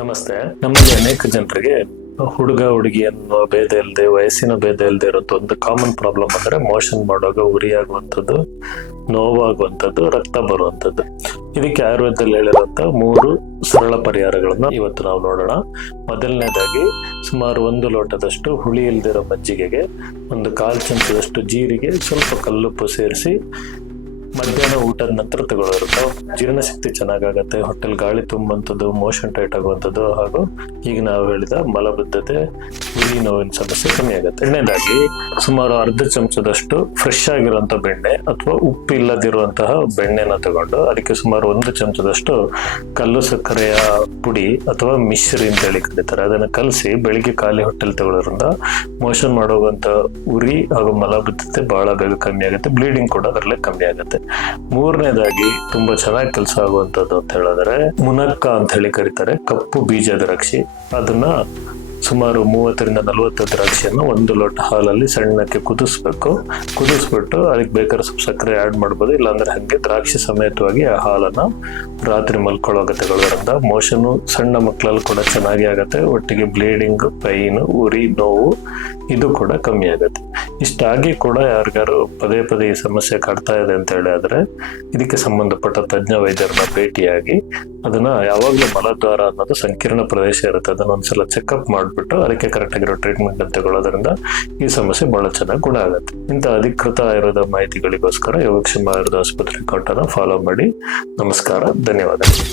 ನಮಸ್ತೆ. ನಮ್ಮಲ್ಲಿ ಅನೇಕ ಜನರಿಗೆ ಹುಡುಗ ಹುಡುಗಿ ಅನ್ನೋ ಭೇದ ಇಲ್ಲದೆ, ವಯಸ್ಸಿನ ಭೇದ ಇಲ್ಲದೆ ಇರೋಂಥ ಒಂದು ಕಾಮನ್ ಪ್ರಾಬ್ಲಮ್ ಅಂದ್ರೆ ಮೋಷನ್ ಮಾಡುವಾಗ ಉರಿ ಆಗುವಂಥದ್ದು, ನೋವಾಗುವಂಥದ್ದು, ರಕ್ತ ಬರುವಂಥದ್ದು. ಇದಕ್ಕೆ ಆಯುರ್ವೇದದಲ್ಲಿ ಹೇಳಿರುವಂತ 3 ಸರಳ ಪರಿಹಾರಗಳನ್ನ ಇವತ್ತು ನಾವು ನೋಡೋಣ. ಮೊದಲನೇದಾಗಿ, ಸುಮಾರು 1 ಲೋಟದಷ್ಟು ಹುಳಿ ಇಲ್ದಿರೋ ಮಜ್ಜಿಗೆಗೆ 1/4 ಚಮಚದಷ್ಟು ಜೀರಿಗೆ, ಸ್ವಲ್ಪ ಕಲ್ಲುಪ್ಪು ಸೇರಿಸಿ ಮಧ್ಯಾಹ್ನ ಊಟದ ನಂತರ ತಗೊಳ್ಳೋದ್ರಿಂದ ಜೀರ್ಣಶಕ್ತಿ ಚೆನ್ನಾಗಾಗತ್ತೆ, ಹೊಟ್ಟೆಲ್ ಗಾಳಿ ತುಂಬುವಂಥದ್ದು, ಮೋಷನ್ ಟೈಟ್ ಆಗುವಂಥದ್ದು, ಹಾಗೂ ಈಗ ನಾವು ಹೇಳಿದ ಮಲಬದ್ಧತೆ, ಉರಿ ನೋವಿನ ಸಮಸ್ಯೆ ಕಮ್ಮಿ ಆಗುತ್ತೆ. ಎರಡನೇದಾಗಿ, ಸುಮಾರು 1/2 ಚಮಚದಷ್ಟು ಫ್ರೆಶ್ ಆಗಿರುವಂಥ ಬೆಣ್ಣೆ ಅಥವಾ ಉಪ್ಪು ಇಲ್ಲದಿರುವಂತಹ ಬೆಣ್ಣೆನ ತಗೊಂಡು ಅದಕ್ಕೆ ಸುಮಾರು 1 ಚಮಚದಷ್ಟು ಕಲ್ಲು ಸಕ್ಕರೆಯ ಪುಡಿ ಅಥವಾ ಮಿಶ್ರಿ ಅಂತ ಹೇಳಿ ಕರೀತಾರೆ, ಅದನ್ನು ಕಲಸಿ ಬೆಳಿಗ್ಗೆ ಖಾಲಿ ಹೊಟ್ಟೆಲ್ ತಗೊಳ್ಳೋದ್ರಿಂದ ಮೋಷನ್ ಮಾಡುವಂತ ಉರಿ ಹಾಗೂ ಮಲಬದ್ಧತೆ ಬಹಳ ಬೇಗ ಕಮ್ಮಿ ಆಗುತ್ತೆ, ಬ್ಲೀಡಿಂಗ್ ಕೂಡ ಅದರಲ್ಲೇ ಕಮ್ಮಿ ಆಗುತ್ತೆ. ಮೂರನೇದಾಗಿ, ತುಂಬಾ ಚೆನ್ನಾಗಿ ಕೆಲಸ ಆಗುವಂತದ್ದು ಅಂತ ಹೇಳಿದ್ರೆ ಮುನಕ್ಕ ಅಂತ ಹೇಳಿ ಕರೀತಾರೆ, ಕಪ್ಪು ಬೀಜ ದ್ರಾಕ್ಷಿ. ಅದನ್ನ ಸುಮಾರು 30ರಿಂದ 40 ದ್ರಾಕ್ಷಿಯನ್ನು 1 ಲೋಟ ಹಾಲಲ್ಲಿ ಸಣ್ಣಕ್ಕೆ ಕುದಿಸ್ಬಿಟ್ಟು ಅದಕ್ಕೆ ಬೇಕಾದ್ರೆ ಸ್ವಲ್ಪ ಸಕ್ಕರೆ ಆಡ್ ಮಾಡ್ಬೋದು, ಇಲ್ಲಾಂದ್ರೆ ಹಂಗೆ ದ್ರಾಕ್ಷಿ ಸಮೇತವಾಗಿ ಆ ಹಾಲನ್ನ ರಾತ್ರಿ ಮಲ್ಕೊಳ್ಳೋಕೆ ತಗೊಳ್ಳೋದ್ರಿಂದ ಮೋಷನ್ ಸಣ್ಣ ಮಕ್ಕಳಲ್ಲಿ ಕೂಡ ಚೆನ್ನಾಗಿ ಆಗತ್ತೆ, ಒಟ್ಟಿಗೆ ಬ್ಲೀಡಿಂಗ್, ಪೈನ್, ಉರಿ, ನೋವು ಇದು ಕೂಡ ಕಮ್ಮಿ ಆಗುತ್ತೆ. ಇಷ್ಟಾಗಿ ಕೂಡ ಯಾರಿಗಾರು ಪದೇ ಪದೇ ಈ ಸಮಸ್ಯೆ ಕಾಡ್ತಾ ಇದೆ ಅಂತ ಹೇಳಿದ್ರೆ ಇದಕ್ಕೆ ಸಂಬಂಧಪಟ್ಟ ತಜ್ಞ ವೈದ್ಯರನ್ನ ಭೇಟಿಯಾಗಿ ಅದನ್ನ ಯಾವಾಗಲೂ ಮಲದ್ವಾರ ಅನ್ನೋದು ಸಂಕೀರ್ಣ ಪ್ರದೇಶ ಇರುತ್ತೆ, ಅದನ್ನ ಒಂದ್ಸಲ ಚೆಕ್ಅಪ್ ಮಾಡಿಬಿಟ್ಟು ಅದಕ್ಕೆ ಕರೆಕ್ಟ್ ಆಗಿರೋ ಟ್ರೀಟ್ಮೆಂಟ್ ಅಂತ ತಗೊಳ್ಳೋದ್ರಿಂದ ಈ ಸಮಸ್ಯೆ ಬಹಳ ಚೆನ್ನಾಗಿ ಗುಣ ಆಗುತ್ತೆ. ಇಂಥ ಅಧಿಕೃತ ಆಯುರ್ವೇದ ಮಾಹಿತಿಗಳಿಗೋಸ್ಕರ ಯೋಗಕ್ಷೇಮ ಆಯುರ್ವೇದ ಆಸ್ಪತ್ರೆ ಅಕೌಂಟನ್ನು ಫಾಲೋ ಮಾಡಿ. ನಮಸ್ಕಾರ, ಧನ್ಯವಾದಗಳು.